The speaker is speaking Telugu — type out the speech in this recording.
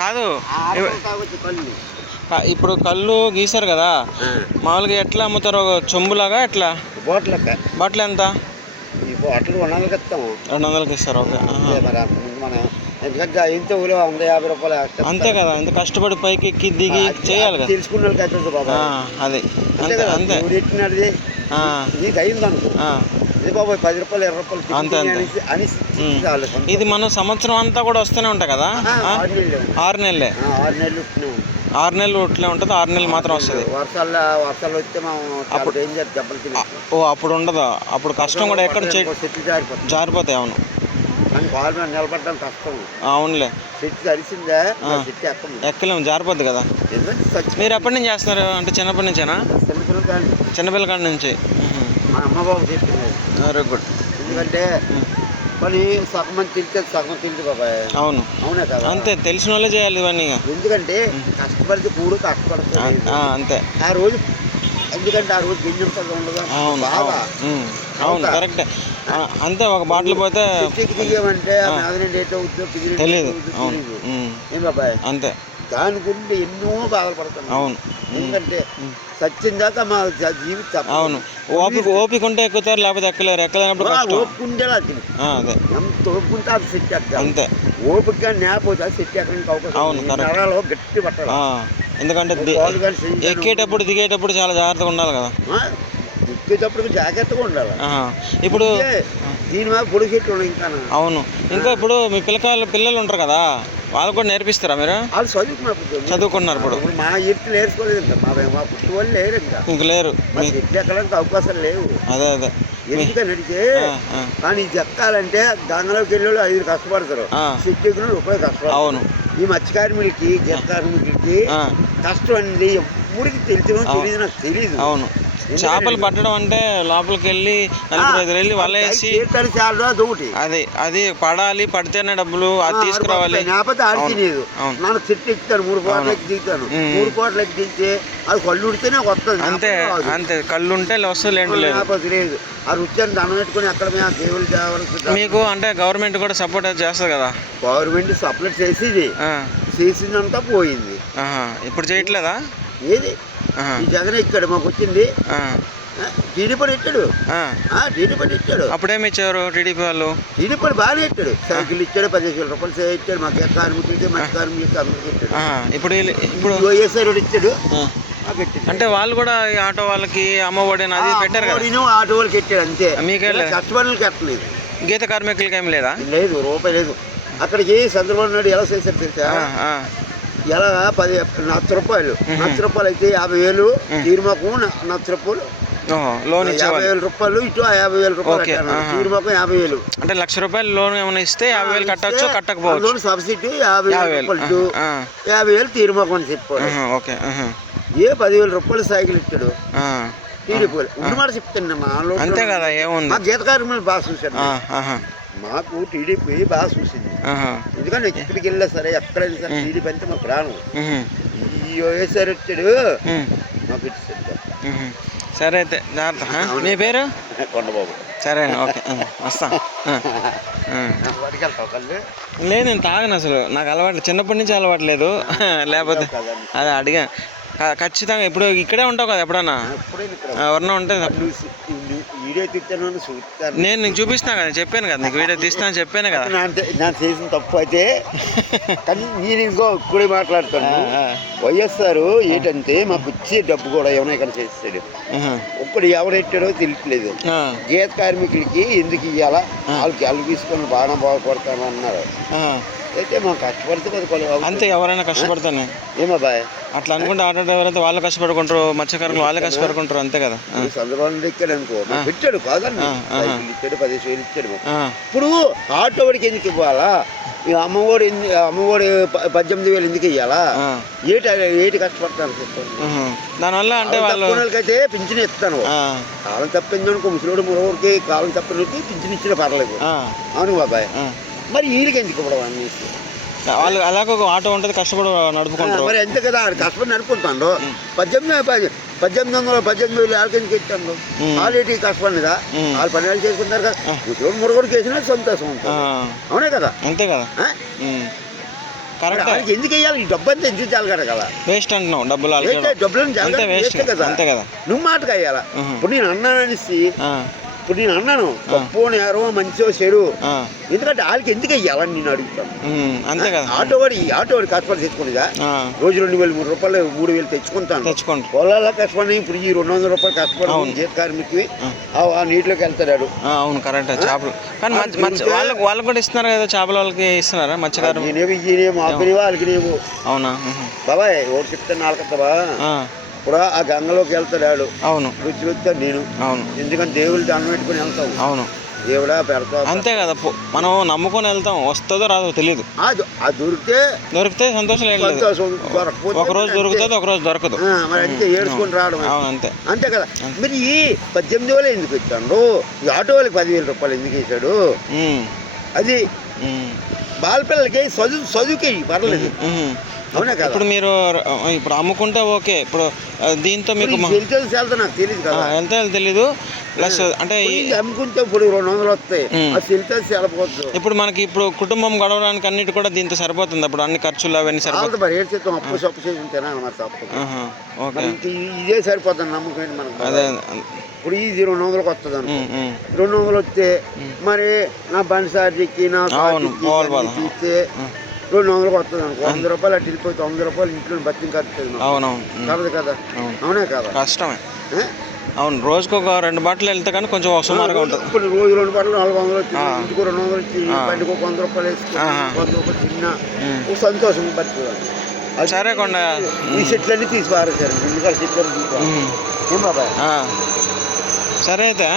కాదు ఇప్పుడు కళ్ళు గీసారు కదా, మామూలుగా ఎట్లా అమ్ముతారు? చెంబులాగా ఎట్లా? బాటిల్ ఎంత? ఈ బాటిల్ 200కి ఇస్తాము. 200కి ఇస్తారు. ఓకే. మనం ఎందుకంటే ఇంత ఊళ్ళో 150 రూపాయలు అంతే కదా, ఇంత కష్టపడి పైకి ఎక్కి దిగి చేయాలి కదా. తెలుసుకున్న వాళ్ళకి అవుతుంది బాబా. అది అంతే అంతే. ఎట్టినది నీకు అయింది అనుకో, ఇది బాబాయ్ 10 రూపాయలు 20 రూపాయలు అంతే అంతే. అని ఇది మనం సంవత్సరం అంతా కూడా వస్తూనే ఉంటాయి కదా. 6 నెలలే. 6 నెలలు 6 నెలలు ఇట్లా ఉంటుంది. 6 నెలలు మాత్రం వస్తుంది. వర్షాలు వస్తే అప్పుడు డేంజర్ దెబ్బలు తిని. అప్పుడు ఉండదు. అప్పుడు కష్టం కూడా ఎక్కడ జారిపోతాయి. అవును, కానీ కాలు మీద నిలబడడం కష్టం. అవునులే. చెట్టు అరిసిందా చెట్టు ఎక్కలేము, జారిపోద్ది కదా. మీరు ఎప్పటి నుంచి చేస్తున్నారు? అంటే చిన్నప్పటి నుంచేనా? చిన్నపిల్ల కాడి నుంచి. మా అమ్మ బాబు చెప్పింది. Very good. ఎందుకంటే పని సగం తింటే సగం తింది బాబాయ్. అవును, అవునా కదా. అంతే, తెలిసిన వాళ్ళే చేయాలి ఇవన్నీ. ఎందుకంటే కష్టపడితే కూడు కష్టపడుతుంది అంతే. ఆ రోజు ఎందుకంటే ఆ రోజు గింజం ఉండదు. బాగా అవును, కరెక్టే. అంతే. ఒక బాటిల్ పోతే దిగామంటే ఏటో తెలియదు. ఏం బాబాయ్. అంతే. దాని గురించి ఎన్నో బాధలు పడతాను. అవును, ఎందుకంటే సత్యం దాకా మా జీవితం. అవును, ఓపిక ఉంటే ఎక్కుతారు, లేకపోతే ఎక్కలేరు. ఎక్కలేనప్పుడు ఓపుకుంటే అదే ఎంత ఓపుకుంటే అది సెట్ ఎక్కడ. అంతే. ఓపిక నేపోతే అది సెట్ ఎక్కడానికి అవకాశం. అవును, నరాలు గట్టి పట్టాలి. ఎందుకంటే ఎక్కేటప్పుడు దిగేటప్పుడు చాలా జాగ్రత్తగా ఉండాలి కదా. ఎక్కేటప్పుడు జాగ్రత్తగా ఉండాలి. ఇప్పుడు దీని మీద పొడి చెట్లు ఉన్నాయి ఇంకా. అవును, ఇంకా ఇప్పుడు మీ పిల్లలు ఉంటారు కదా, వాళ్ళు కూడా నేర్పిస్తారా మీరు? వాళ్ళు చదువుకున్నారు ఇప్పుడు. మా ఎట్లు నేర్చుకోలేదు ఇంకా. మా పుట్టి వాళ్ళు లేరు ఇంకా. ఇంక లేరు. ఎట్లు ఎక్కడానికి అవకాశాలు లేవు. అదే అదే. ఎందుకని అడిగితే కానీ ఇది ఎక్కాలంటే గంగలోకి వెళ్ళి 5 కష్టపడతారు, చెట్టు ఎక్కిన రూపాయలు కష్టపడతారు. అవును, ఈ మత్స్యకార్మికులకి గీత కార్మికులకి కష్టం అనేది ఎప్పటికి తెలియదు. నాకు తెలియదు. అవును, చేపలు పట్టడం అంటే లోపలికి వెళ్ళి 45 వెళ్ళి వల వేసి అది పడాలి, పడితేనే డబ్బులు, అది తీసుకురావాలి. మనకు చెట్టు ఎక్కుతాను 3 కోట్ల ఎక్కి దిగుతాను. 3 కోట్ల ఎక్కి దిగితే అది కళ్ళు ఉడితేనే వస్తుంది. అంతే అంతే. కళ్ళు ఉంటే వస్తుంది, లేదు. ఆ రుచిని దండం పెట్టుకుని అక్కడ దేవుళ్ళు దేవరకు మీకు అంటే గవర్నమెంట్ కూడా సపోర్ట్ చేస్తుంది కదా. గవర్నమెంట్ సపోర్ట్ చేసిందంతా పోయింది. ఇప్పుడు చేయట్లేదా? ఏది ఈ జగన్ ఇచ్చాడు, మాకు వచ్చింది టీడీపీ ఇచ్చాడు. అప్పుడేమి ఇచ్చారు టీడీపీ వాళ్ళు? టీడీపీ బాగానే ఇచ్చాడు. సైకిల్ ఇచ్చాడు, 15,000 రూపాయలు ఇచ్చాడు. మాకు కార్మికులకి మత్స్య కార్మికులకి అందరికీ ఇచ్చాడు. ఇప్పుడు వైఎస్ఆర్ ఇచ్చాడు. అంటే వాళ్ళు కూడా ఆటో వాళ్ళకి అమ్మఒడి అది పెట్టారు కదా. ఆటో వాళ్ళకి ఇచ్చాడు అంతే. మీకే కష్టపడులకి ఎట్టలేదు. గీత కార్మికులకి ఏమి లేదా? లేదు, రూపాయి లేదు. అక్కడికి చంద్రబాబు నాయుడు ఎలా చేశారు తెలుసా? ఎలా 10 రూపాయలు అయితే 50,000 తీర్మాకం 40 రూపాయలు లోన్ 50,000 రూపాయలు ఇటు 50,000 రూపాయలు తీర్మాకం 50,000. అంటే 1,00,000 రూపాయలు లోన్ ఏమైనా ఇస్తే 50,000 కట్టచ్చు, కట్టకపోవచ్చు. సబ్సిడీ 50,000 రూపాయలు 50,000 తీర్మాకం అని చెప్పారు. 10,000 రూపాయలు సైకిల్ ఇచ్చాడు టీడీపీ. ఉన్నమాట చెప్తాను. అంతే కదా. ఏముంది, మా గీత కార్మికులు బాగా చూశారు. మాకు టీడీపీ బాగా చూసింది. ఎందుకంటే ఎక్కడికి వెళ్ళా సరే, ఎక్కడైనా సరే టీడీపీ అంటే మాకు రాను. ఈ వైఎస్ఆర్ వచ్చాడు మాకు ఇచ్చాడు. సరే అయితే జాగ్రత్త. మీ పేరు? కొండబాబు. సరే, ఓకే, వస్తా. లేదు, నేను తాగను అసలు. నాకు అలవాటు, చిన్నప్పటి నుంచి అలవాట్లేదు. లేకపోతే అదే అడిగా. ఖచ్చితంగా. ఇప్పుడు ఇక్కడే ఉంటావు కదా, ఎప్పుడన్నా ఎవరన్నా ఉంటే నేను నీకు చూపిస్తున్నా కదా, చెప్పాను కదా నీకు వీడియో తీస్తున్నా చెప్పాను కదా. నా చేసిన తప్పు అయితే కానీ నేను ఇంకో ఇప్పుడే మాట్లాడతాను. వైఎస్ఆర్ ఏంటంటే మాకు ఇచ్చే డబ్బు కూడా ఏమైనా ఇక్కడ చేస్తాడు. ఇప్పుడు ఎవరు ఎట్టాడో తెలియట్లేదు. గీత కార్మికులకి ఎందుకు ఇవ్వాలా, వాళ్ళు తీసుకొని బాగా బాగుపడతాను అన్నారు. అయితే మనం కష్టపడితే అంతే. ఎవరైనా కష్టపడతానే. ఏమాబాయ్ అట్లా అనుకుంటే ఆటో డ్రైవర్ అయితే వాళ్ళు కష్టపడుకుంటారు, మత్స్యకారులు వాళ్ళే కష్టపడుకుంటారు. అంతే కదా. చంద్రబాబు నాయుడు ఎక్కాడు అనుకో, పెట్టాడు కాదండి, ఇచ్చాడు 10,000 ఇచ్చాడు. ఇప్పుడు ఆటో వాడికి ఎందుకు ఇవ్వాలా? అమ్మఒడి 18,000 ఎందుకు ఇవ్వాలా? ఏటి కష్టపడతాను చెప్పండి. దానివల్ల అంటే వాళ్ళకైతే పింఛన్ ఇస్తాను. కాలం తప్పింది అనుకో, ముసలిడు మురవరికి కాలం తప్పినకి పింఛన్ ఇచ్చినా పర్లేదు. అవును బాబాయ్. మరి వీళ్ళకి ఎందుకు ఇవ్వడం అనేసి వాళ్ళు అలాగ ఒక ఆటో ఉంటుంది, కష్టపడి నడుపుకుంటారు. మరి అంతే కదా, కష్టపడి నడుపుకుంటాను. 18,000 వాళ్ళకి ఇస్తాను. వాళ్ళు ఏంటి కష్టపడినదా? వాళ్ళు పని చేసుకుంటారు కదా. ముసలిడు మురగడికి వేసినా సంతోషం ఉంటుంది. అవునే కదా. అంతే కదా. కరెక్ట్. వాళ్ళకి ఎందుకు వేయాలి? ఈ డబ్బు అంతా ఎందుకు చాలు కదా? వేస్ట్ అంటున్నావు డబ్బులు వాళ్ళకి వేస్ట్ డబ్బులను అంతే వేస్ట్ కదా. అంతే కదా. నువ్వు మాటగా వేయాలా? ఇప్పుడు నేను అన్నాననేసి ఆ, ఇప్పుడు నేను అన్నాను తప్పు నేరో మంచో చెడు, ఆ, ఎందుకంటే వాళ్ళకి ఎందుకు వేయాలని నేను అడుగుతాను. అంతే కదా. ఆటో వాడి కష్టపడి తెచ్చుకునేదా? ఆ, రోజు 2,000 3,000 3,000 తెచ్చుకుంటాను. తెచ్చుకోండి. పొలాల్లో కష్టపడి ఇప్పుడు ఈ 200 రూపాయలు కష్టపడి జీత కార్మికి ఆ నీటిలోకి వెళ్తాడు. అవును కరెక్ట్. చేపలు కానీ వాళ్ళకి కూడా ఇస్తున్నారు కదా, చేపల వాళ్ళకి ఇస్తున్నారా మత్స్యకారు? ఈయనేమో అబ్బని వాళ్ళకి నేమో. అవునా? బాబాయ్ ఒకటి చెప్తాను నాలుగత్తవా, ఆ, ఇప్పుడు ఆ గంగలోకి వెళ్తాడు. అవును రుచి రుస్తాను నేను, అవును ఎందుకంటే దేవుళ్ళు దండం పెట్టుకుని వెళ్తావు. అవును దేవుడా పెడతావు. అంతే కదా. మనం నమ్ముకొని వెళ్తాం, వస్తుందో రాదో తెలియదు. అది దొరికితే సంతోషం ఏం లేదు. సంతోషం, దొరకపోతే ఒక రోజు దొరుకుతుంది, ఒక రోజు దొరకదు. మరి అంతే ఏడ్చుకొని రావడం. అవును అంతే. అంతే కదా. మరి ఈ 18,000 ఎందుకు ఇస్తాడు? ఈ ఆటో వాళ్ళకి 10,000 రూపాయలు ఎందుకు వేసాడు? అది బాలపిల్లలకి చదువుకి పర్లేదు. అవునా కదా. ఇప్పుడు మీరు ఇప్పుడు అమ్ముకుంటే ఓకే. ఇప్పుడు దీంతో మీకు వెళ్తే నాకు తెలియదు కదా. వెళ్తే తెలీదు. ప్లస్ అంటే అమ్ముకుంటే ఇప్పుడు 200 వస్తాయి, అది వెళ్తే సెలపోవచ్చు. ఇప్పుడు మనకి ఇప్పుడు కుటుంబం గడవడానికి అన్నిటి కూడా దీంతో సరిపోతుంది. ఇప్పుడు అన్ని ఖర్చులు అవన్నీ సరిపోతుంది. మరి ఏడు చేస్తాం, అప్పు సప్పు చేసి తినాలి మరి తప్పదు. ఓకే, ఇదే సరిపోతుంది నమ్మకం మనకు. అదే ఇప్పుడు ఇది 200కి వస్తుంది అనుకో, 200 వస్తే మరి నా బండి సార్జీకి నా చూస్తే 200కి వస్తుంది అనుకో, 100 రూపాయలు అటు వెళ్ళిపోతే 100 రూపాయలు ఇంట్లో బతికి ఖర్చు. అవును కదా. అవునే కదా. కష్టమే. అవును, రోజుకు ఒక 2 బట్టలు వెళ్తే కానీ కొంచెం సుమారుగా ఉంటుంది. ఇప్పుడు రోజు 2 బట్టలు 400 వచ్చి, ఇంటికి 200 వచ్చి, బండికి 100 రూపాయలు వేసుకుని 100 రూపాయలు చిన్న సంతోషం బతుకుతుంది. సరే కొండ ఈ సెట్లన్నీ తీసి పారేశారు, ఇంటికాడ సెట్లు ఏం బాబాయ్. సరే అయితే.